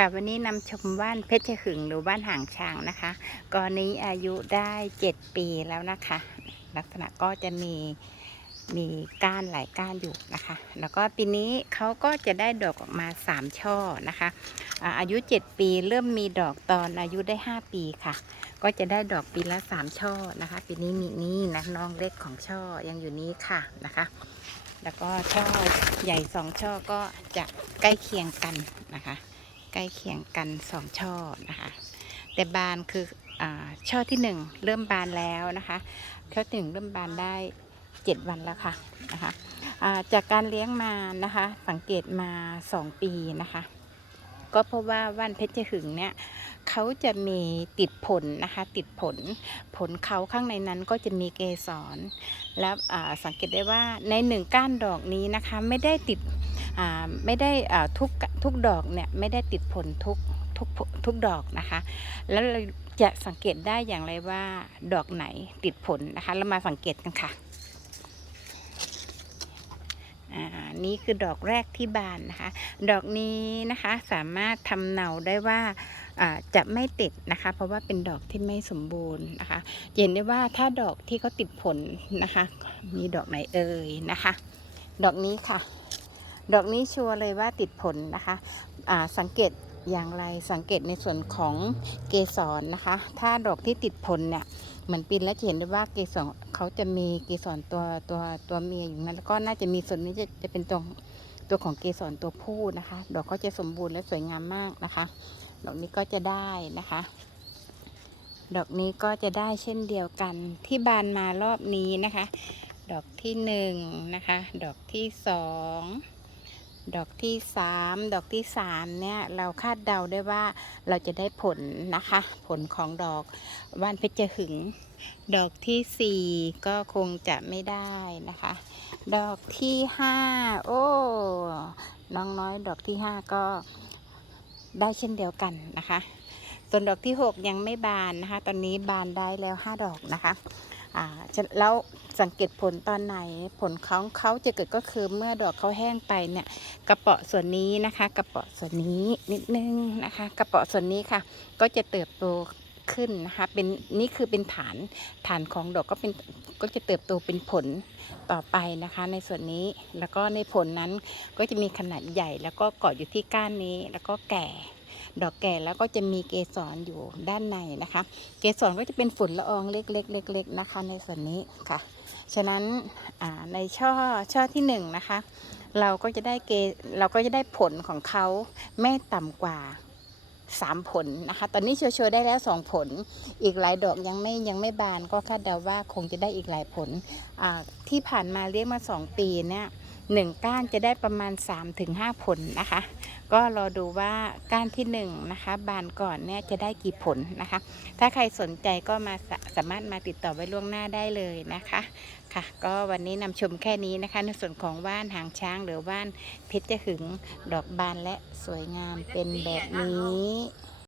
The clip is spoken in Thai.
ค่ะวันนี้นำชมว่านเพชรหึงหรือว่านหางช้างนะคะกอนี้อายุได้ 7 ปีแล้วนะคะ ลักษณะก็จะมีมีก้านหลายก้านอยู่นะคะ แล้วก็ปีนี้เขาก็จะได้ดอกออกมา 3 ช่อนะคะอาอายุ 7 ปีเริ่มมีดอกตอนอายุได้ 5 ปีค่ะ ก็จะได้ดอกปีละ 3 ช่อนะคะ ปีนี้มีนี่นะน้องเล็กของช่อยังอยู่นี้ค่ะนะคะ แล้วก็ช่อใหญ่สองช่อก็จะใกล้เคียงกันนะคะ ใกล้เคียงกันสองช่อนะคะ แต่บานคืออช่อที่หนึ่งเริ่มบานแล้วนะคะช่อที่หนึ่งเริ่มบานได้เจ็ดวันแล้วค่ะนะคะจากการเลี้ยงมานะคะ สังเกตมาสองปีนะคะก็เพราะว่าว่านเพชรหึงเนี่ยเขาจะมีติดผลนะคะ ติดผลผลเขาข้างในนั้นก็จะมีเกสรแล้วสังเกตได้ว่าในหนึ่งก้านดอกนี้นะคะ ไม่ได้ติด ไม่ได้ทุกทุกดอกเนี่ยไม่ได้ติดผลทุกทุกทุกดอกนะคะ แล้วเราจะสังเกตได้อย่างไรว่าดอกไหนติดผลนะคะ เรามาสังเกตกันค่ะนี่คือดอกแรกที่บานนะคะ ดอกนี้นะคะสามารถทำเนาได้ว่าจะไม่ติดนะคะ เพราะว่าเป็นดอกที่ไม่สมบูรณ์นะคะเห็นได้ว่าถ้าดอกที่เขาติดผลนะคะ มีดอกไหนเอ่ยนะคะ ดอกนี้ค่ะ ดอกนี้ชัวร์เลยว่าติดผลนะคะอ่าสังเกตอย่างไรสังเกตในส่วนของเกสรนะคะ ถ้าดอกที่ติดผลเนี่ยเหมือนปีนแล้วจะเห็นได้ว่าเกสรเขาจะมีเกสรตัวตัวตัวเมียอยู่นั้นแล้วก็น่าจะมีส่วนนี้จะจะเป็นตัวตัวของเกสรตัวผู้นะคะ ดอกก็จะสมบูรณ์และสวยงามมากนะคะ ดอกนี้ก็จะได้นะคะ ดอกนี้ก็จะได้เช่นเดียวกันที่บานมารอบนี้นะคะ ดอกที่หนึ่งนะคะ ดอกที่สอง ดอกที่สามดอกที่สามเนี่ย เราคาดเดาได้ว่าเราจะได้ผลนะคะ ผลของดอกว่านเพชรหึง ดอกที่สี่ก็คงจะไม่ได้นะคะ ดอกที่ห้าโอ้ น้องน้อยดอกที่ห้าก็ได้เช่นเดียวกันนะคะ ส่วนดอกที่หกยังไม่บานนะคะ ตอนนี้บานได้แล้วห้าดอกนะคะ อ่าแล้วสังเกตผลตอนไหนผลของเขาจะเกิดก็คือเมื่อดอกเขาแห้งไปเนี่ยกระเปาะส่วนนี้นะคะ กระเปาะส่วนนี้นิดนึงนะคะ กระเปาะส่วนนี้ค่ะ ก็จะเติบโตขึ้นนะคะเป็นนี่คือเป็นฐานฐานของดอกก็เป็นก็จะเติบโตเป็นผลต่อไปนะคะ ในส่วนนี้แล้วก็ในผลนั้นก็จะมีขนาดใหญ่แล้วก็เกาะอยู่ที่ก้านนี้แล้วก็แก่ ดอกแก่แล้วก็จะมีเกสรอยู่ด้านในนะคะ เกสรก็จะเป็นฝุ่นละอองเล็กๆเล็กๆนะคะ ในส่วนนี้ค่ะ ฉะนั้นในช่อช่อที่หนึ่งนะคะ เราก็จะได้เกเราก็จะได้ผลของเขาไม่ต่ำกว่าสามผลนะคะ ตอนนี้เชียวๆได้แล้วสองผล อีกหลายดอกยังไม่ยังไม่บานก็คาดเดาว่าคงจะได้อีกหลายผลที่ผ่านมาเรียกมาสองปีเนี่ย หนึ่งก้านจะได้ประมาณ 3-5 ผลนะคะ ก็รอดูว่าก้านที่หนึ่งนะคะบานก่อนเนี่ยจะได้กี่ผลนะคะ ถ้าใครสนใจก็มาสาสามารถมาติดต่อไว้ล่วงหน้าได้เลยนะคะค่ะ ก็วันนี้นำชมแค่นี้นะคะ ในส่วนของว่านหางช้างหรือว่านเพชรหึงดอกบานและสวยงามเป็นแบบนี้